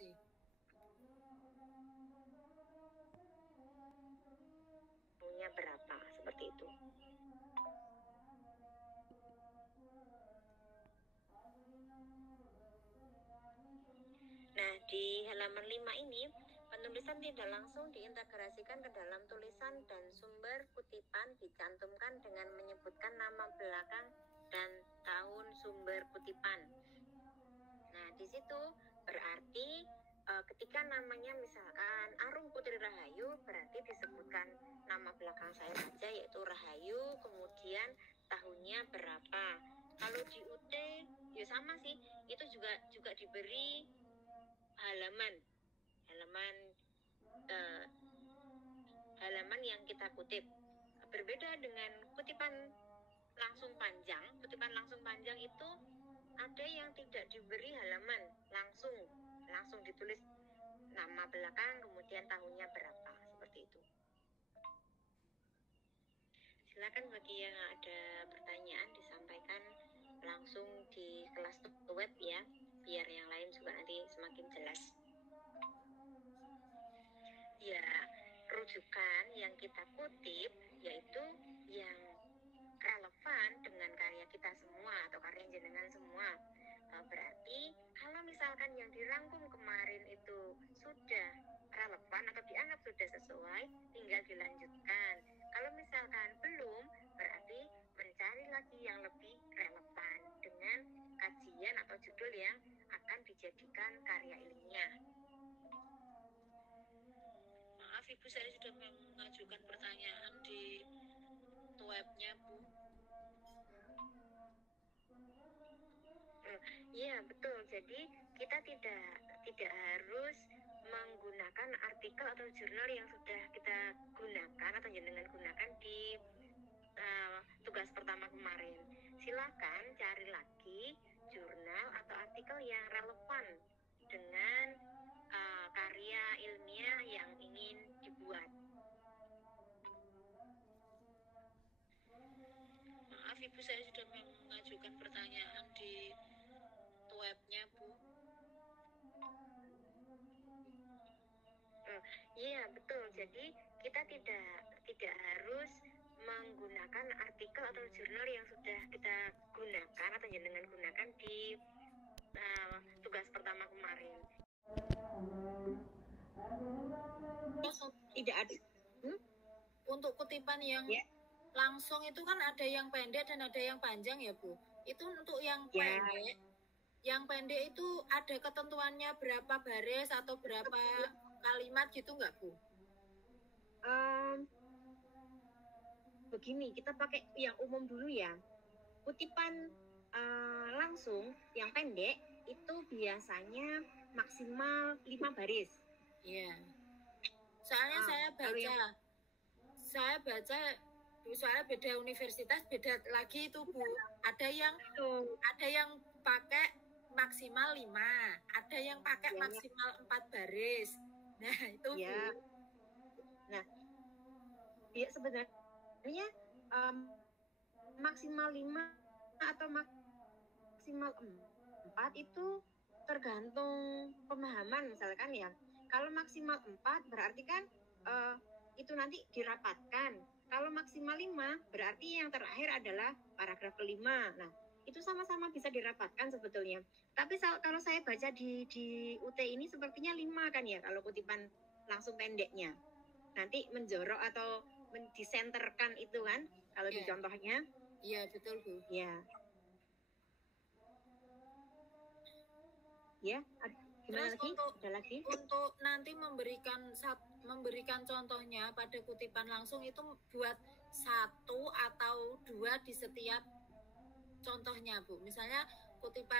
sih. Tahunnya berapa, seperti itu. Nah, di halaman 5 ini, penulisan tidak langsung diintegrasikan ke dalam tulisan dan sumber kutipan dicantumkan dengan menyebutkan nama belakang dan tahun sumber kutipan. Nah, di situ berarti ketika namanya misalkan Arum Putri Rahayu, berarti disebutkan nama belakang saya saja, yaitu Rahayu, kemudian tahunnya berapa. Kalau di UT ya sama sih, itu juga diberi halaman yang kita kutip. Berbeda dengan kutipan langsung panjang. Kutipan langsung panjang itu ada yang tidak diberi halaman, langsung ditulis nama belakang kemudian tahunnya berapa, seperti itu. Silakan bagi yang ada pertanyaan disampaikan langsung di kelas web ya, biar yang lain juga nanti semakin jelas. Ya, rujukan yang kita kutip yaitu yang relevan dengan karya kita semua atau karya jenengan semua. Berarti kalau misalkan yang dirangkum kemarin itu sudah relevan atau dianggap sudah sesuai, tinggal dilanjutkan. Kalau misalkan belum, berarti mencari lagi yang lebih relevan dengan kajian atau judul yang akan dijadikan karya ilmiah. Maaf Ibu, saya sudah mengajukan pertanyaan di webnya Bu. Iya betul. Jadi kita tidak harus menggunakan artikel atau jurnal yang sudah kita gunakan atau jenengan gunakan di tugas pertama kemarin. Silakan cari lagi jurnal atau artikel yang relevan dengan karya ilmiah yang ingin dibuat. Maaf Ibu, saya sudah mengajukan pertanyaan di webnya Bu. Iya betul. Jadi kita tidak harus menggunakan artikel atau jurnal yang sudah kita gunakan atau jenengan gunakan di tugas pertama kemarin. Tidak ada. Untuk kutipan yang langsung itu kan ada yang pendek dan ada yang panjang ya Bu. Itu untuk yang pendek. Yang pendek itu ada ketentuannya berapa baris atau berapa kalimat gitu nggak Bu? Begini, kita pakai yang umum dulu ya. Kutipan langsung yang pendek itu biasanya maksimal 5 baris. Iya. Soalnya saya baca soalnya beda universitas beda lagi itu Bu. Ada yang pakai maksimal 5, ada yang pakai maksimal 4 baris. Nah, itu ya. Bu. Nah, ya sebenarnya maksimal 5 atau maksimal 4 itu tergantung pemahaman misalkan ya. Kalau maksimal 4 berarti kan itu nanti dirapatkan. Kalau maksimal 5 berarti yang terakhir adalah paragraf kelima. Nah, itu sama-sama bisa dirapatkan sebetulnya. Tapi kalau saya baca di UT ini sepertinya 5 kan ya kalau kutipan langsung pendeknya. Nanti menjorok atau disenterkan itu kan kalau di contohnya. Iya, betul Bu. Ya. Ya, gimana lagi? Ada lagi? Untuk nanti memberikan contohnya pada kutipan langsung itu buat 1 atau 2 di setiap contohnya Bu. Misalnya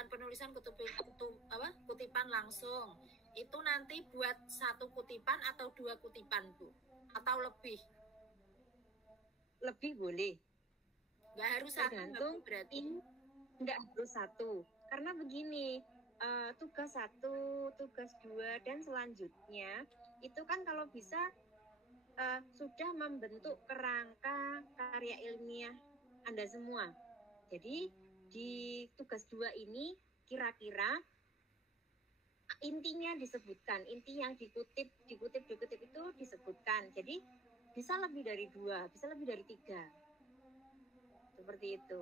penulisan kutipan langsung itu nanti buat 1 kutipan atau 2 kutipan Bu, atau lebih? Lebih boleh. Nggak harus 1 tergantung berarti. Nggak harus 1 karena begini, tugas 1, tugas 2 dan selanjutnya itu kan kalau bisa sudah membentuk kerangka karya ilmiah Anda semua. Jadi di tugas 2 ini kira-kira intinya disebutkan, inti yang dikutip itu disebutkan. Jadi bisa lebih dari 2, bisa lebih dari 3. Seperti itu.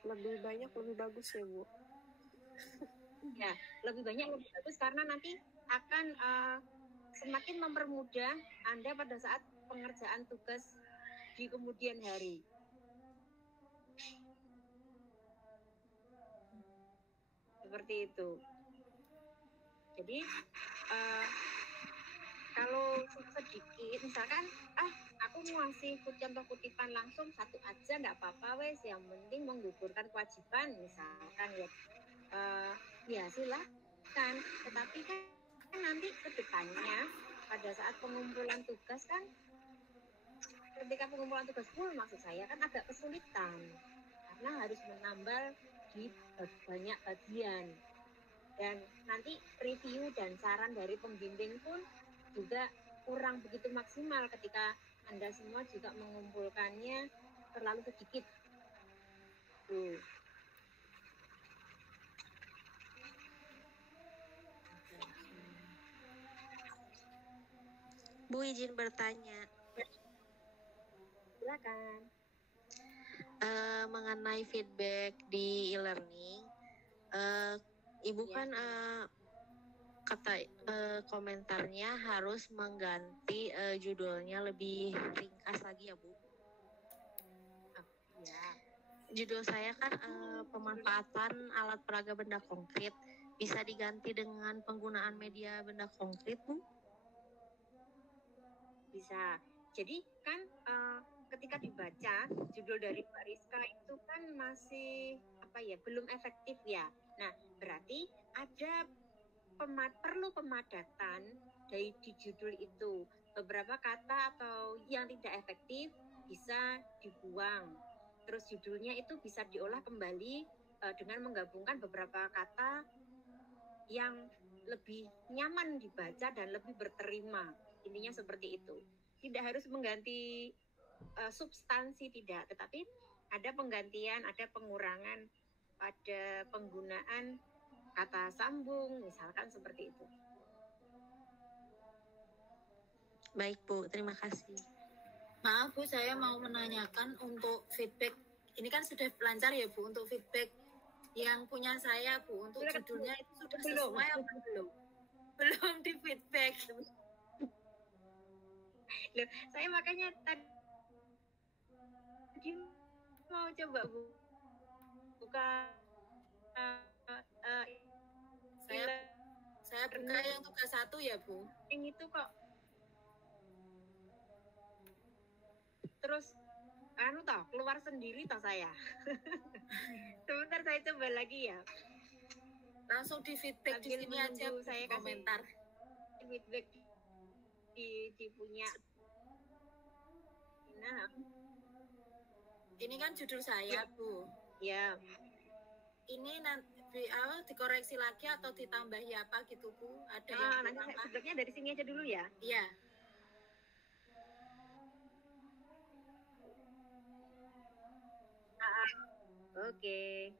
Lebih banyak lebih bagus ya Bu. Ya, lebih banyak lebih bagus karena nanti akan semakin mempermudah Anda pada saat pengerjaan tugas di kemudian hari. Seperti itu. Jadi kalau sedikit, misalkan aku mau ngasih contoh kutipan langsung 1 aja nggak apa-apa wes, yang penting menggugurkan kewajiban misalkan ya, ya silakan. Tetapi kan nanti kedepannya pada saat pengumpulan tugas kan, ketika pengumpulan tugas full maksud saya kan agak kesulitan karena harus menambal di banyak bagian, dan nanti review dan saran dari pembimbing pun juga kurang begitu maksimal ketika Anda semua juga mengumpulkannya terlalu sedikit. Bu, izin bertanya. Silakan. Mengenai feedback di e-learning, Ibu Ya. kan kata komentarnya harus mengganti judulnya lebih ringkas lagi ya Bu. Ya. Judul saya kan pemanfaatan alat peraga benda konkret, bisa diganti dengan penggunaan media benda konkret Bu? Bisa. Jadi kan ketika dibaca judul dari Mbak Rizka itu kan masih belum efektif ya. Nah, berarti ada perlu pemadatan dari di judul itu. Beberapa kata atau yang tidak efektif bisa dibuang. Terus judulnya itu bisa diolah kembali dengan menggabungkan beberapa kata yang lebih nyaman dibaca dan lebih berterima. Intinya seperti itu. Tidak harus mengganti substansi, tidak, tetapi ada penggantian, ada pengurangan pada penggunaan kata sambung, misalkan seperti itu. Baik Bu, terima kasih. Maaf Bu, saya mau menanyakan untuk feedback. Ini kan sudah lancar ya Bu untuk feedback yang punya saya Bu. Untuk judulnya itu sudah sesuai apa belum? Belum di feedback. Loh, saya makanya tadi mau coba buka saya buka yang tugas 1 ya Bu. Yang itu kok terus keluar sendiri saya. Sebentar saya coba lagi ya. Langsung di feedback di sini aja saya komentar. Feedback di punya. Nah, ini kan judul saya Bu. Ya. Ini nanti dikoreksi lagi atau ditambahi apa gitu Bu? Ada yang nanti feedbacknya dari sini aja dulu ya. Iya. Oke.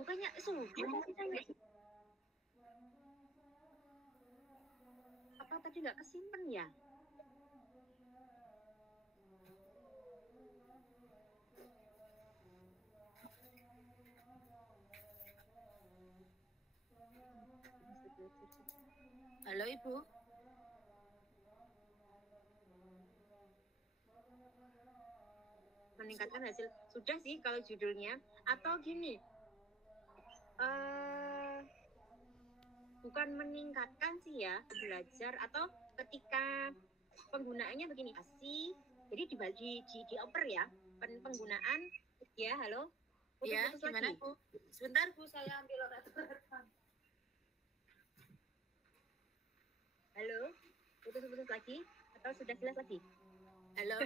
Bukannya sudah tadi saya. Apa tadi nggak kesimpan ya? Halo Ibu. Meningkatkan hasil. Sudah sih kalau judulnya. Atau gini, bukan meningkatkan sih ya, belajar, atau ketika penggunaannya begini sih, jadi dioper ya penggunaan ya. Halo, ya gimana lagi. Bu, sebentar Bu, saya ambil rekam. Halo, putus lagi atau sudah jelas lagi? Halo.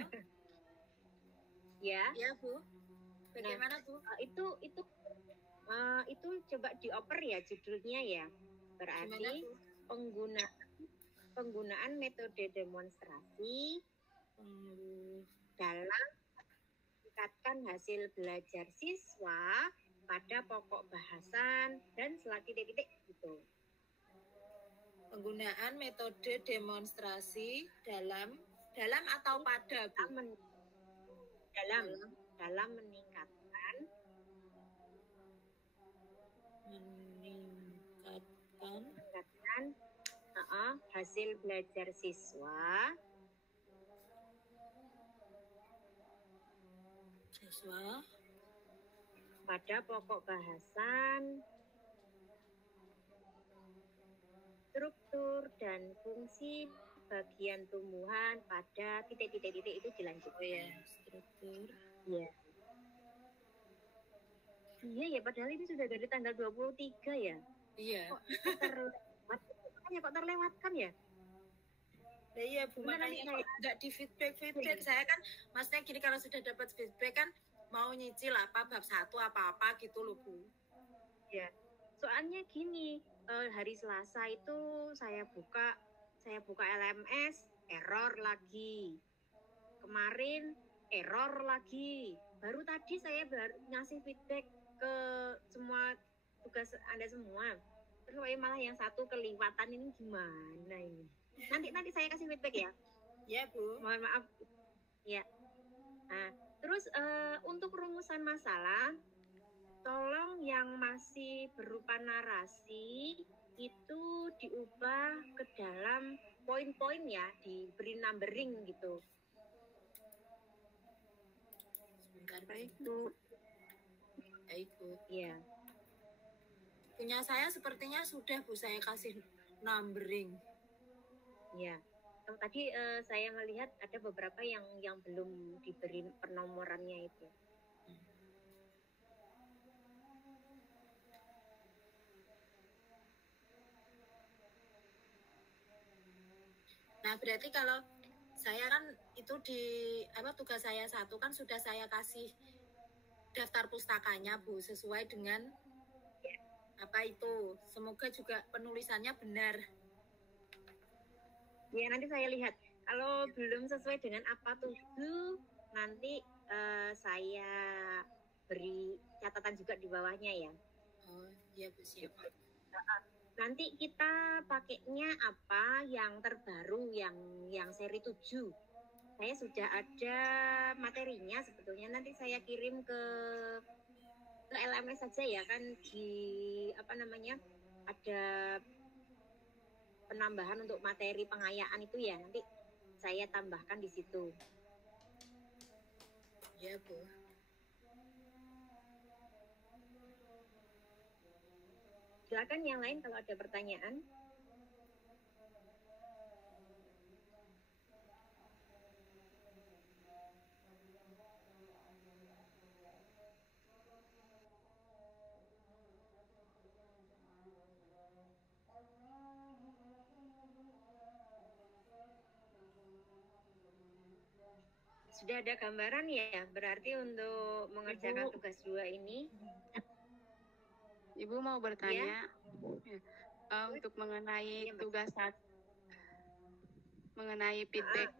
Ya Bu, bagaimana Bu? Itu coba dioper ya judulnya ya, berarti penggunaan penggunaan metode demonstrasi dalam meningkatkan hasil belajar siswa pada pokok bahasan dan titik-titik gitu. Penggunaan metode demonstrasi dalam atau pada, Bu? Dalam meningkatkan hasil belajar siswa pada pokok bahasan, struktur dan fungsi bagian tumbuhan pada titik-titik itu dilanjutkan. Oh ya, struktur. Iya. Iya ya, padahal ini sudah dari tanggal 23 ya. Iya. Kok terlewatkan ya? Nah, iya Bu, makanya nggak di feedback. Saya kan maksudnya gini, kalau sudah dapat feedback kan mau nyicil apa bab 1 apa gitu loh Bu. Ya, soalnya gini, hari Selasa itu saya buka LMS, error lagi. Kemarin error lagi. Baru tadi saya ngasih feedback ke semua tugas Anda semua. Terus malah yang satu kelewatan, ini gimana ini? Nanti saya kasih feedback ya. Ya Bu. Mohon maaf. Ya. Nah, terus untuk rumusan masalah, tolong yang masih berupa narasi itu diubah ke dalam poin-poin ya, diberi numbering gitu. Baik Bu. Iya. Punya saya sepertinya sudah Bu, saya kasih numbering. Ya, tadi saya melihat ada beberapa yang belum diberi penomorannya itu. Nah, berarti kalau saya kan itu tugas saya 1 kan sudah saya kasih daftar pustakanya Bu, sesuai dengan apa itu. Semoga juga penulisannya benar. Ya, nanti saya lihat. Kalau belum sesuai dengan apa tuh, nanti saya beri catatan juga di bawahnya ya. Oh, iya Bu, siap. Nanti kita pakainya apa yang terbaru, yang seri 7. Saya sudah ada materinya sebetulnya, nanti saya kirim ke LMS saja ya, kan di ada penambahan untuk materi pengayaan itu ya, nanti saya tambahkan di situ. Ya Bu. Silakan yang lain kalau ada pertanyaan. Sudah ada gambaran ya, berarti untuk mengerjakan tugas 2 ini. Ibu mau bertanya ya? untuk mengenai ya, tugas 1, mengenai feedback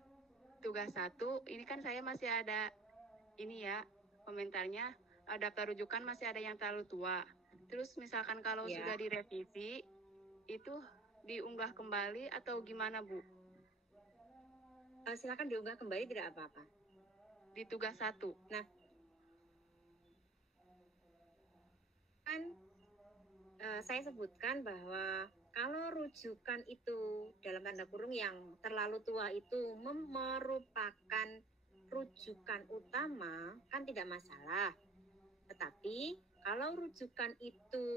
tugas 1, ini kan saya masih ada ini ya komentarnya, daftar rujukan masih ada yang terlalu tua. Terus misalkan kalau sudah direvisi itu diunggah kembali atau gimana Bu? Silakan diunggah kembali, tidak apa-apa. Di tugas 1. Nah, kan saya sebutkan bahwa kalau rujukan itu dalam tanda kurung yang terlalu tua itu merupakan rujukan utama, kan tidak masalah. Tetapi kalau rujukan itu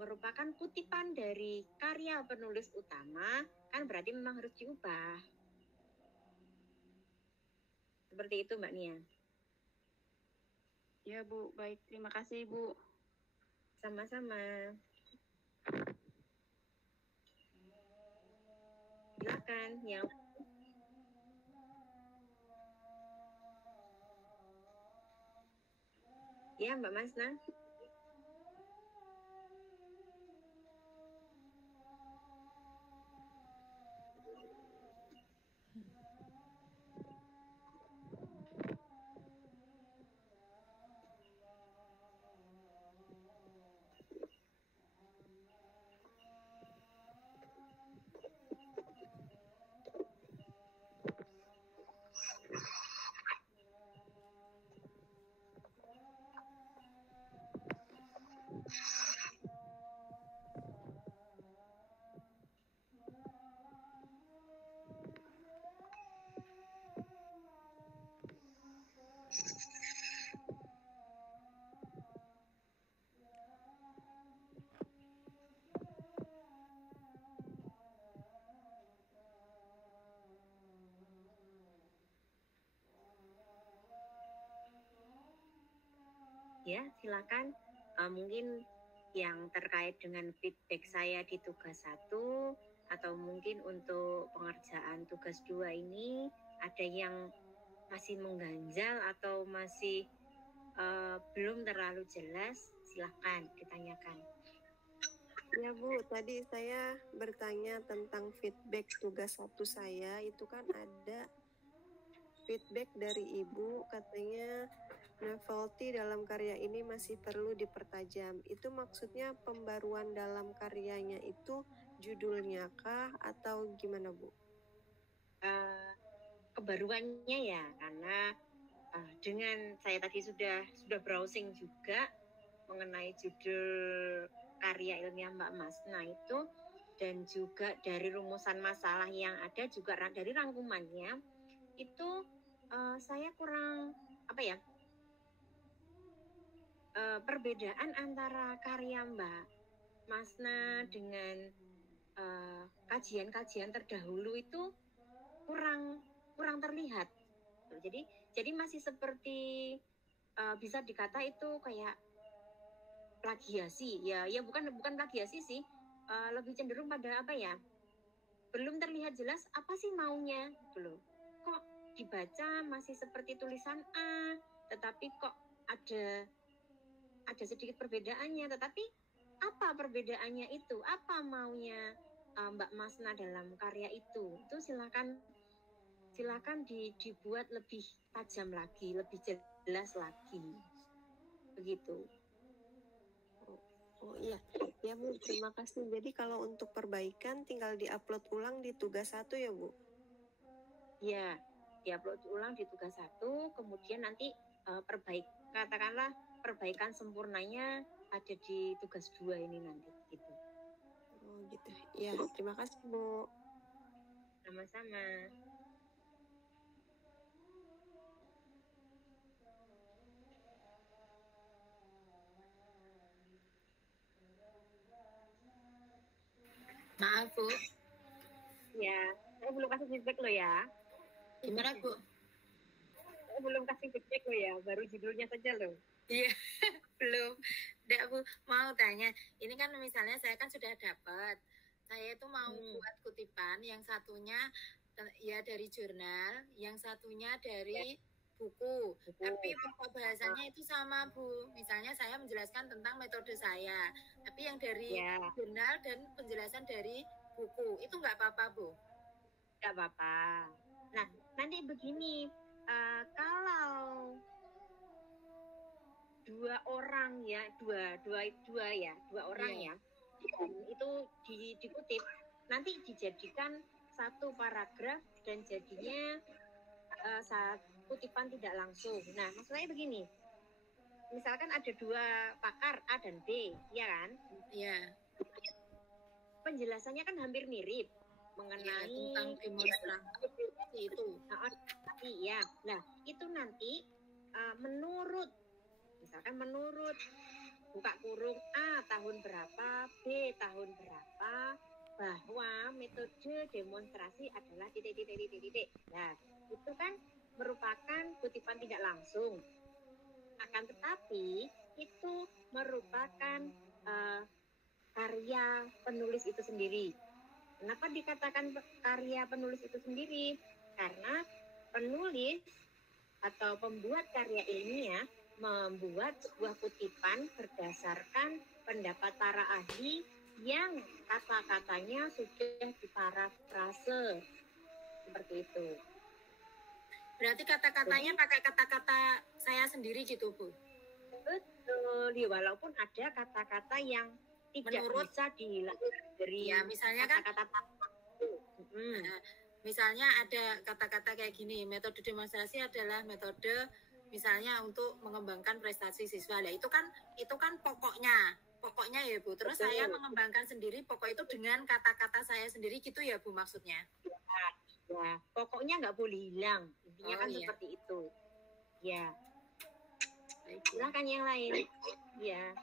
merupakan kutipan dari karya penulis utama, kan berarti memang harus diubah. Seperti itu Mbak Nia. Ya Bu, baik, terima kasih Bu. Sama-sama. Silakan yang ya Mbak Masna. ya silakan. Mungkin yang terkait dengan feedback saya di tugas 1 atau mungkin untuk pengerjaan tugas 2 ini ada yang masih mengganjal atau masih belum terlalu jelas, silakan ditanyakan. Ya Bu, tadi saya bertanya tentang feedback tugas 1 saya, itu kan ada feedback dari Ibu katanya novelty dalam karya ini masih perlu dipertajam. Itu maksudnya pembaruan dalam karyanya itu judulnya kah atau gimana Bu? Kebaruannya ya, karena dengan saya tadi sudah browsing juga mengenai judul karya ilmiah Mbak Masna itu, dan juga dari rumusan masalah yang ada, juga dari rangkumannya itu saya kurang perbedaan antara karya Mbak Masna dengan kajian-kajian terdahulu itu kurang terlihat. Jadi masih seperti bisa dikata itu kayak plagiasi ya bukan plagiasi sih, lebih cenderung pada belum terlihat jelas apa sih maunya gitu loh. Kok dibaca masih seperti tulisan A, tetapi kok ada sedikit perbedaannya, tetapi apa perbedaannya itu, apa maunya Mbak Masna dalam karya itu silakan dibuat lebih tajam lagi, lebih jelas lagi, begitu. Oh iya, ya Bu, terima kasih. Jadi kalau untuk perbaikan tinggal diupload ulang di tugas 1 ya Bu? Ya, diupload ulang di tugas 1, kemudian nanti katakanlah perbaikan sempurnanya ada di tugas 2 ini nanti gitu. Oh gitu. Ya, terima kasih Bu. Sama-sama. Maaf Bu. Ya, saya belum kasih feedback lo ya. Gimana Bu? Saya belum kasih feedback lo ya, baru judulnya saja lo. Iya, belum. Nggak Bu, mau tanya. Ini kan misalnya saya kan sudah dapat. Saya itu mau buat kutipan, yang satunya ya dari jurnal, yang satunya dari buku. Tapi pokok bahasanya itu sama Bu. Misalnya saya menjelaskan tentang metode saya, tapi yang dari jurnal dan penjelasan dari buku itu nggak apa-apa Bu? Nggak apa-apa. Nah, nanti begini, kalau dua orang ya, dua orang ya, itu dikutip, nanti dijadikan satu paragraf dan jadinya kutipan tidak langsung. Nah, maksudnya begini, misalkan ada dua pakar A dan B, ya kan? Iya. Penjelasannya kan hampir mirip mengenai tentang demonstrasi itu. Iya. Nah, itu nanti menurut buka kurung A tahun berapa, B tahun berapa, bahwa metode demonstrasi adalah titik. Nah, itu kan merupakan kutipan tidak langsung. Akan tetapi itu merupakan karya penulis itu sendiri. Kenapa dikatakan karya penulis itu sendiri? Karena penulis atau pembuat karya ilmiah membuat sebuah kutipan berdasarkan pendapat para ahli yang kata-katanya sudah diparafrase seperti itu. Berarti kata-katanya pakai kata-kata saya sendiri gitu Bu? Betul, ya, walaupun ada kata-kata yang tidak bisa dilakukan dari misalnya kata-kata misalnya ada kata-kata kayak gini, metode demonstrasi adalah metode misalnya untuk mengembangkan prestasi siswa. Nah, itu kan pokoknya ya Bu. Terus betul. Saya mengembangkan sendiri pokok itu dengan kata-kata saya sendiri gitu ya Bu maksudnya. Ya, pokoknya nggak boleh hilang. Intinya seperti itu. Ya. Silakan yang lain. Ya.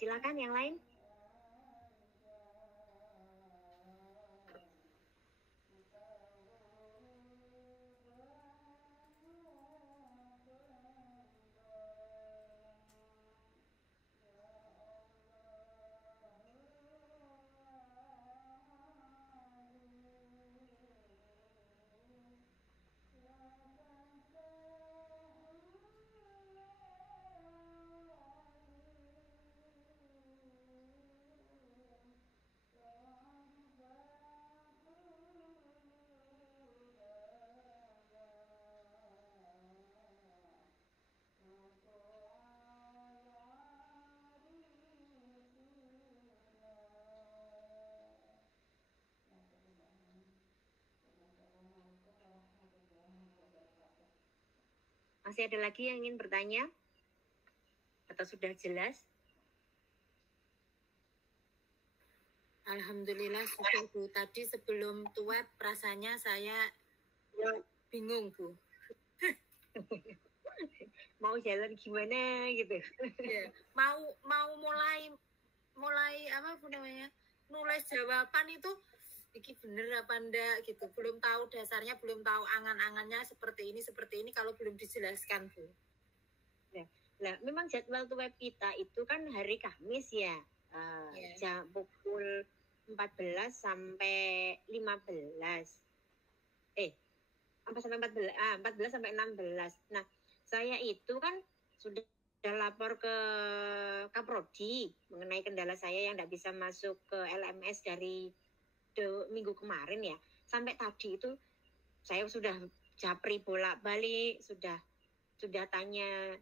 Silakan yang lain. Masih ada lagi yang ingin bertanya? Atau sudah jelas? Alhamdulillah sudah Bu. Tadi sebelum tuweb rasanya saya bingung Bu. Mau jalan gimana gitu. Ya, mau mulai apa namanya? Nulis jawaban itu iki bener apa enggak gitu. Belum tahu dasarnya, belum tahu angan-angannya seperti ini kalau belum dijelaskan Bu. Nah, memang jadwal tuweb kita itu kan hari Kamis ya. Jam pukul 14 sampai 15. Sampai 14 sampai 16. Nah, saya itu kan sudah lapor ke Kaprodi mengenai kendala saya yang tidak bisa masuk ke LMS dari minggu kemarin ya. Sampai tadi itu saya sudah japri bolak-balik, sudah tanya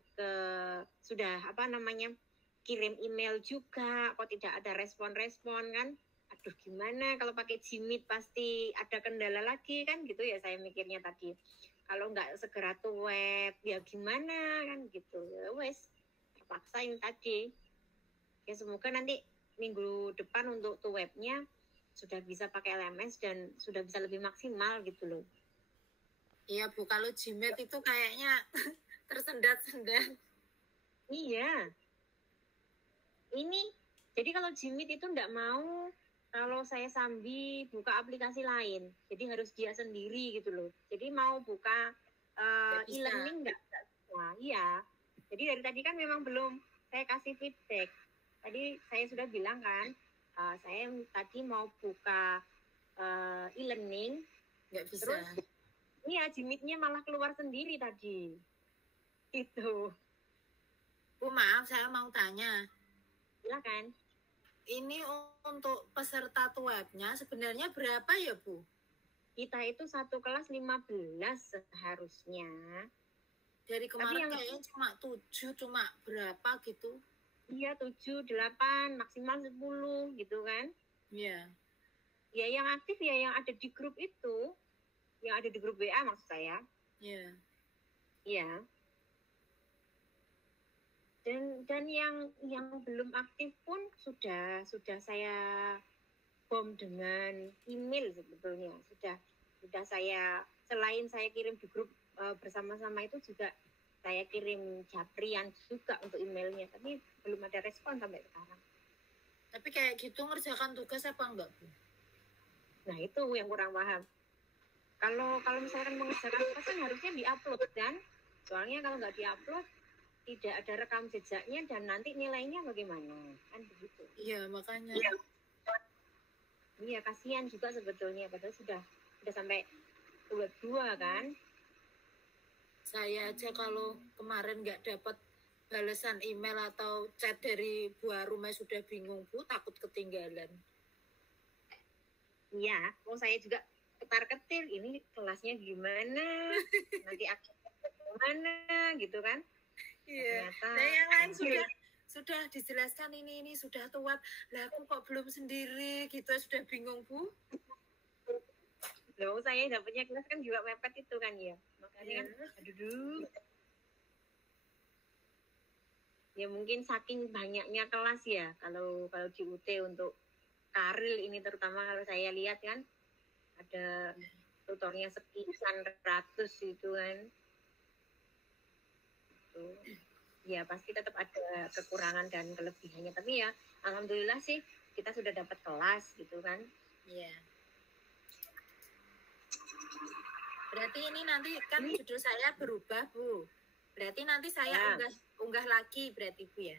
kirim email juga, kok tidak ada respon-respon kan. Aduh gimana kalau pakai Jimit pasti ada kendala lagi kan gitu ya, saya mikirnya tadi. Kalau nggak segera tuweb ya gimana kan gitu. Ya wes, terpaksa yang tadi. Ya semoga nanti minggu depan untuk tuwebnya sudah bisa pakai LMS dan sudah bisa lebih maksimal gitu loh. Iya Bu, kalau Jimit itu kayaknya tersendat-sendat. Iya. Ini, jadi kalau Jimit itu enggak mau kalau saya sambil buka aplikasi lain. Jadi harus dia sendiri gitu loh. Jadi mau buka e-learning enggak bisa. Iya. Jadi dari tadi kan memang belum saya kasih feedback. Tadi saya sudah bilang kan, saya tadi mau buka e-learning. Enggak bisa. Terus, iya Jimitnya malah keluar sendiri tadi. Itu. Bu, maaf saya mau tanya. Silakan. Ini untuk peserta tuwebnya sebenarnya berapa ya Bu? Kita itu satu kelas 15 seharusnya. Dari kemarin kayaknya cuma 7, cuma berapa gitu? Iya 7, 8, maksimal 10 gitu kan. Iya. Ya yang aktif ya yang ada di grup itu. Yang ada di grup WA maksud saya. Iya. Iya. Dan yang belum aktif pun sudah saya bom dengan email sebetulnya. Sudah saya, selain saya kirim di grup bersama-sama itu juga saya kirim japrian juga untuk emailnya, tapi belum ada respon sampai sekarang. Tapi kayak gitu ngerjakan tugas apa enggak Bu? Nah itu yang kurang paham. Kalau misalkan mengerjakan tugas kan harusnya diupload kan, soalnya kalau nggak diupload tidak ada rekam jejaknya dan nanti nilainya bagaimana kan begitu. Iya makanya. Iya kasihan juga sebetulnya, padahal sudah sampai web 2 kan. Saya aja kalau kemarin nggak dapat balasan email atau chat dari Bu Arumai sudah bingung Bu, takut ketinggalan. Iya, mau saya juga ketar-ketir, ini kelasnya gimana, nanti akan gimana gitu kan. Iya. Nah yang lain sudah dijelaskan ini sudah tuweb, lah aku kok belum sendiri gitu, sudah bingung Bu. Loh saya dapatnya kelas kan juga mepet itu kan ya, makanya kan aduh. Ya mungkin saking banyaknya kelas ya kalau di UT untuk Karil ini terutama kalau saya lihat kan ada tutornya sekian ratus itu kan. Tuh. ya pasti tetap ada kekurangan dan kelebihannya. Tapi ya alhamdulillah sih kita sudah dapat kelas gitu kan. Iya. Berarti ini nanti kan judul saya berubah, Bu. Berarti nanti saya unggah lagi berarti, Bu ya.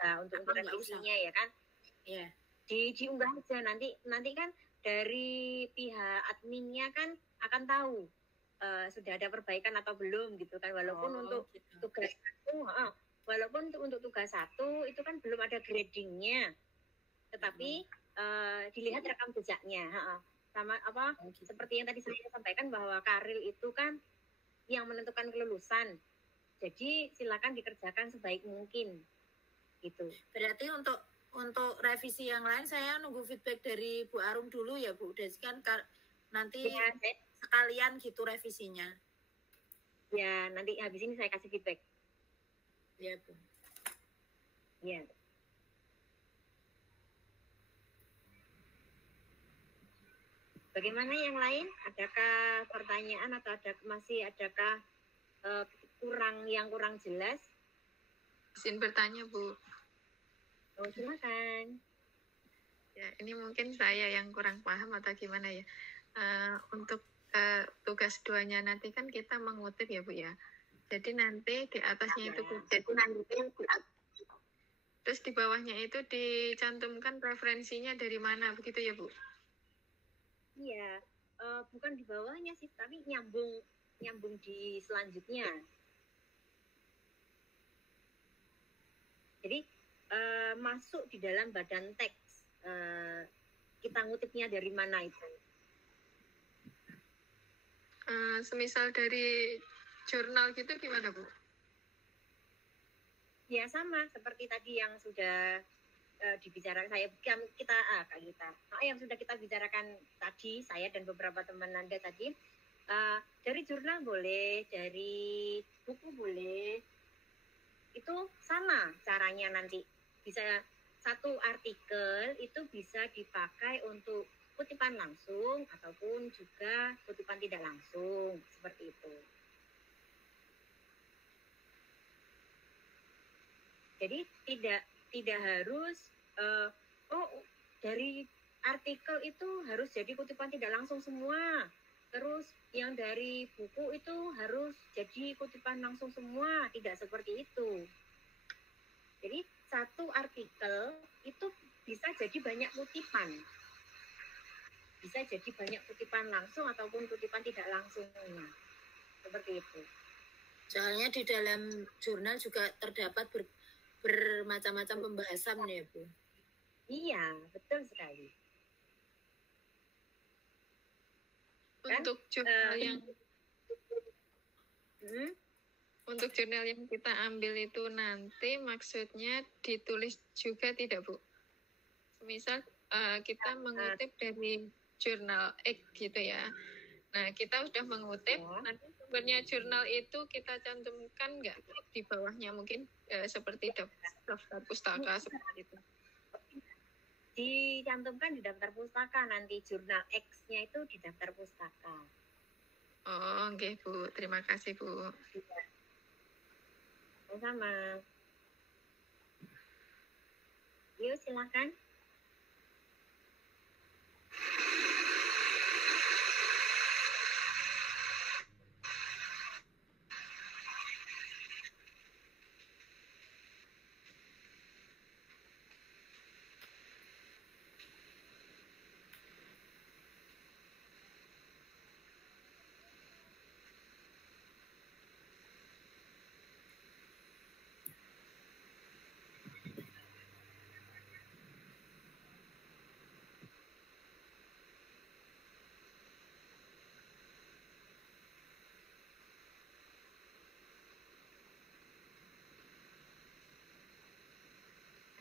Nah, untuk revisinya ya kan. Iya. Diunggah aja nanti kan dari pihak adminnya kan akan tahu sudah ada perbaikan atau belum gitu kan, walaupun untuk gitu. Tugas satu itu kan belum ada gradingnya, tetapi dilihat rekam jejaknya sama gitu. Seperti yang tadi saya sampaikan bahwa Karil itu kan yang menentukan kelulusan, jadi silakan dikerjakan sebaik mungkin gitu. Berarti untuk revisi yang lain saya nunggu feedback dari Bu Arum dulu ya, Bu. Dan kan nanti ya, sekalian gitu revisinya. Ya, nanti habis ini saya kasih feedback. Ya, Bu. Ya. Bagaimana yang lain? Adakah pertanyaan atau masih adakah kurang jelas? Izin bertanya, Bu. Oh, silakan. Ya, ini mungkin saya yang kurang paham atau gimana ya. Untuk tugas 2-nya nanti kan kita mengutip ya, Bu ya. Jadi nanti di atasnya itu terus di bawahnya itu dicantumkan referensinya dari mana, begitu ya, Bu? Iya, bukan di bawahnya sih, tapi nyambung di selanjutnya. Jadi masuk di dalam badan teks, kita ngutipnya dari mana itu? Semisal dari jurnal gitu gimana, Bu? Ya sama seperti tadi yang sudah dibicarakan yang sudah kita bicarakan tadi, saya dan beberapa teman Anda tadi, dari jurnal boleh, dari buku boleh, itu sama caranya. Nanti bisa satu artikel itu bisa dipakai untuk kutipan langsung ataupun juga kutipan tidak langsung, seperti itu. Jadi tidak harus dari artikel itu harus jadi kutipan tidak langsung semua. Terus yang dari buku itu harus jadi kutipan langsung semua. Tidak seperti itu. Jadi satu artikel itu bisa jadi banyak kutipan. Bisa jadi banyak kutipan langsung ataupun kutipan tidak langsungnya. Seperti itu. Soalnya di dalam jurnal juga terdapat bermacam-macam pembahasan ya, Bu. Iya, betul sekali. Untuk jurnal untuk jurnal yang kita ambil itu nanti maksudnya ditulis juga tidak, Bu? Misal kita mengutip dari jurnal X gitu ya. Nah, kita sudah mengutip, nanti sumbernya jurnal itu kita cantumkan nggak di bawahnya, mungkin seperti daftar pustaka seperti itu. Dicantumkan di daftar pustaka, nanti jurnal X-nya itu di daftar pustaka. Oh, oke, Bu. Terima kasih, Bu. Sama-sama. Yuk, silakan.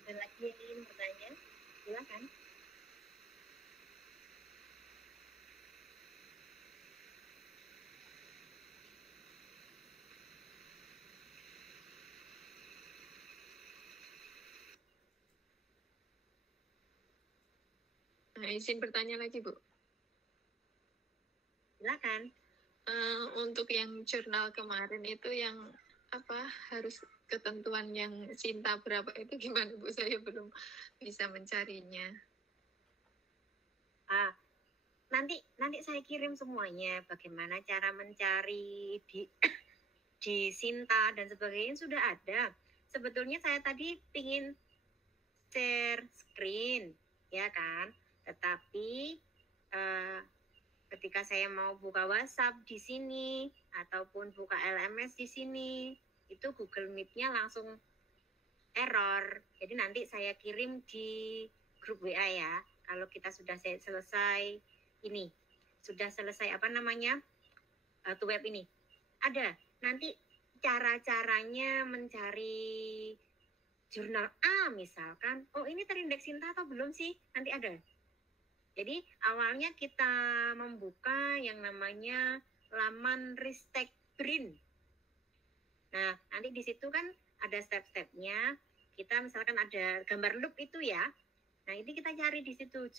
Ada lagi yang ingin bertanya? Silakan. Nah, izin bertanya lagi, Bu. Silakan. Untuk yang jurnal kemarin itu yang harus ketentuan yang cinta berapa itu gimana Bu? Saya belum bisa mencarinya. Nanti saya kirim semuanya, bagaimana cara mencari di Sinta dan sebagainya sudah ada. Sebetulnya saya tadi pingin share screen, ya kan? Tetapi ketika saya mau buka WhatsApp di sini ataupun buka LMS di sini, itu Google Meet-nya langsung error. Jadi nanti saya kirim di grup WA ya. Kalau kita sudah selesai ini, sudah selesai tuh web ini. Ada nanti cara-caranya mencari jurnal A misalkan. Oh, ini terindeks Sinta atau belum sih? Nanti ada. Jadi awalnya kita membuka yang namanya laman Ristek BRIN. Nah, nanti di situ kan ada step-stepnya. Kita misalkan ada gambar loop itu ya. Nah, ini kita cari di situ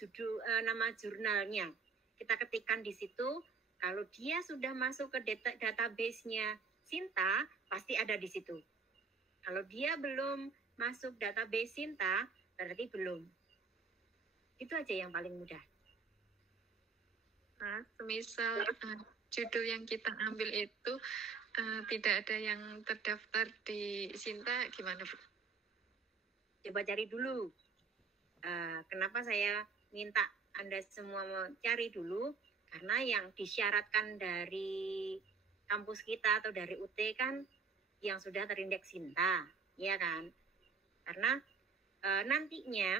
nama jurnalnya. Kita ketikkan di situ. Kalau dia sudah masuk ke database-nya Sinta, pasti ada di situ. Kalau dia belum masuk database Sinta, berarti belum. Itu aja yang paling mudah. Nah, semisal judul yang kita ambil itu tidak ada yang terdaftar di Sinta, gimana Bu? Coba cari dulu. Kenapa saya minta Anda semua mau cari dulu? Karena yang disyaratkan dari kampus kita atau dari UT kan yang sudah terindeks Sinta, ya kan? Karena nantinya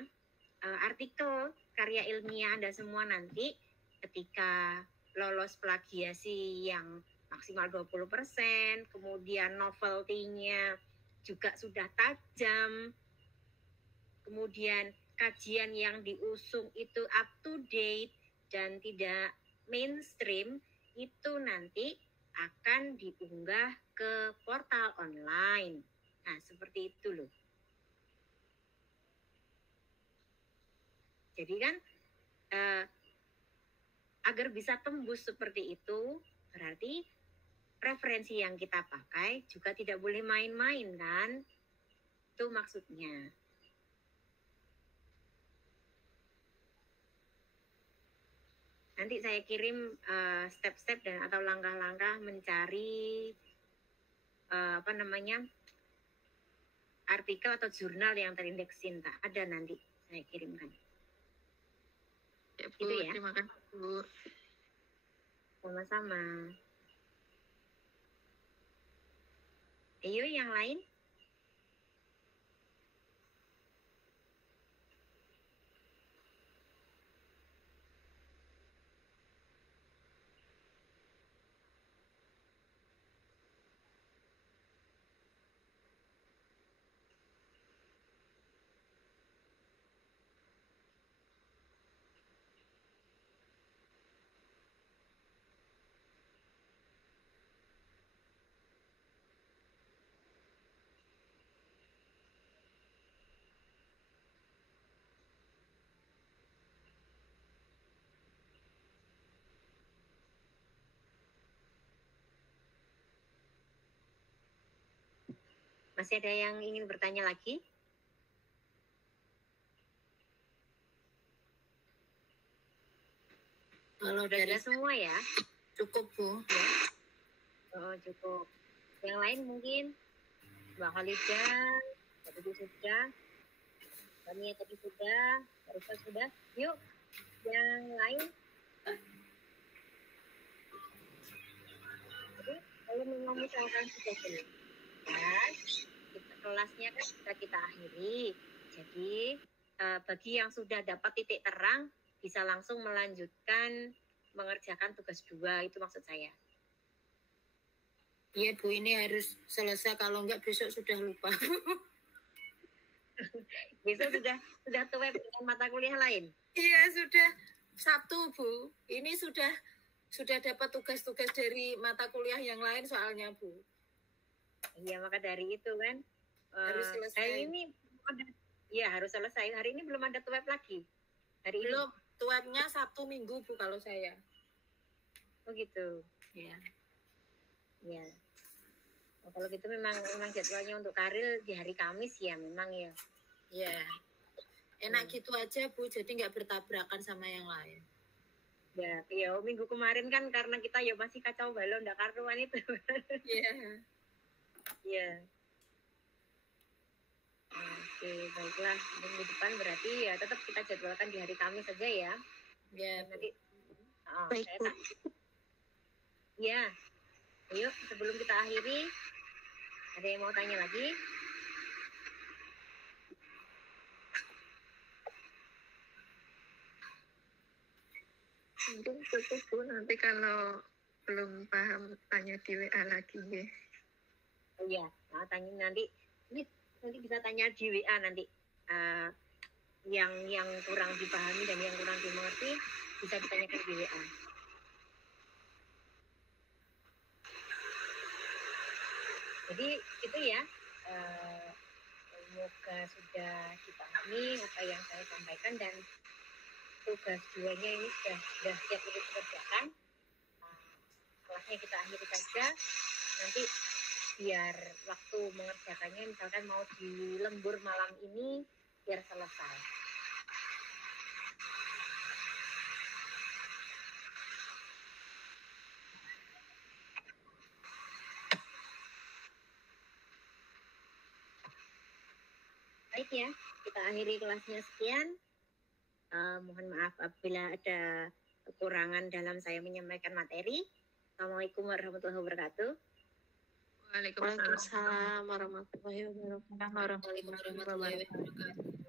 artikel karya ilmiah Anda semua nanti ketika lolos plagiasi yang maksimal 20%, kemudian novelty-nya juga sudah tajam, kemudian kajian yang diusung itu up to date dan tidak mainstream, itu nanti akan diunggah ke portal online. Nah, seperti itu loh. Jadi kan agar bisa tembus seperti itu, berarti referensi yang kita pakai juga tidak boleh main-main kan? Itu maksudnya. Nanti saya kirim step-step dan atau langkah-langkah mencari artikel atau jurnal yang terindeks Sinta. Ada nanti saya kirimkan. Ya Bu, gitu ya. Terima kasih Bu. Sama-sama. Ayo yang lain. Masih ada yang ingin bertanya lagi? Kalau Sudah ada semua ya? cukup Bu. Ya. Oh, cukup. Yang lain mungkin Mbak Khalida, tadi sudah, kami tadi sudah, Arifah sudah. Yuk, yang lain. Jadi, kalau memang misalkan sudah selesai, kelasnya kan sudah kita akhiri. Jadi, bagi yang sudah dapat titik terang, bisa langsung melanjutkan mengerjakan tugas 2, itu maksud saya. Iya Bu, ini harus selesai, kalau enggak besok sudah lupa. Besok sudah tuh web dengan mata kuliah lain? Iya, sudah Sabtu Bu. Ini sudah dapat tugas-tugas dari mata kuliah yang lain soalnya Bu. Iya, maka dari itu kan harus selesai. Hari ini harus selesai. Hari ini belum ada tuh web lagi. Hari belum. ini. Tuannya Sabtu Minggu Bu kalau saya. Oh gitu. Iya. Ya. Kalau gitu memang jadwalnya untuk Karil di hari Kamis ya memang ya. Ya, enak gitu aja Bu, jadi nggak bertabrakan sama yang lain. Ya, minggu kemarin kan karena kita ya masih kacau balau ndak karuan itu. Iya. Iya. Oke, baiklah. Minggu depan berarti ya tetap kita jadwalkan di hari Kamis saja ya. Ya, Nanti Baik, Bu. Ya. Yuk, sebelum kita akhiri, ada yang mau tanya lagi? Mungkin cukup Bu, nanti kalau belum paham tanya di WA lagi ya. Oh iya, tanya nanti bisa tanya di WA nanti. Yang kurang dipahami dan yang kurang dimengerti bisa ditanyakan di WA. Jadi itu ya, semoga sudah dipahami apa yang saya sampaikan dan tugas 2-nya ini sudah siap untuk dikerjakan. Kelasnya kita akhiri saja. Nanti biar waktu mengerjakannya misalkan mau di lembur malam ini biar selesai. Baik ya, kita akhiri kelasnya sekian. Mohon maaf apabila ada kekurangan dalam saya menyampaikan materi. Assalamualaikum warahmatullahi wabarakatuh. Waalaikumsalam. Waalaikumsalam warahmatullahi wabarakatuh. Waalaikumsalam warahmatullahi wabarakatuh.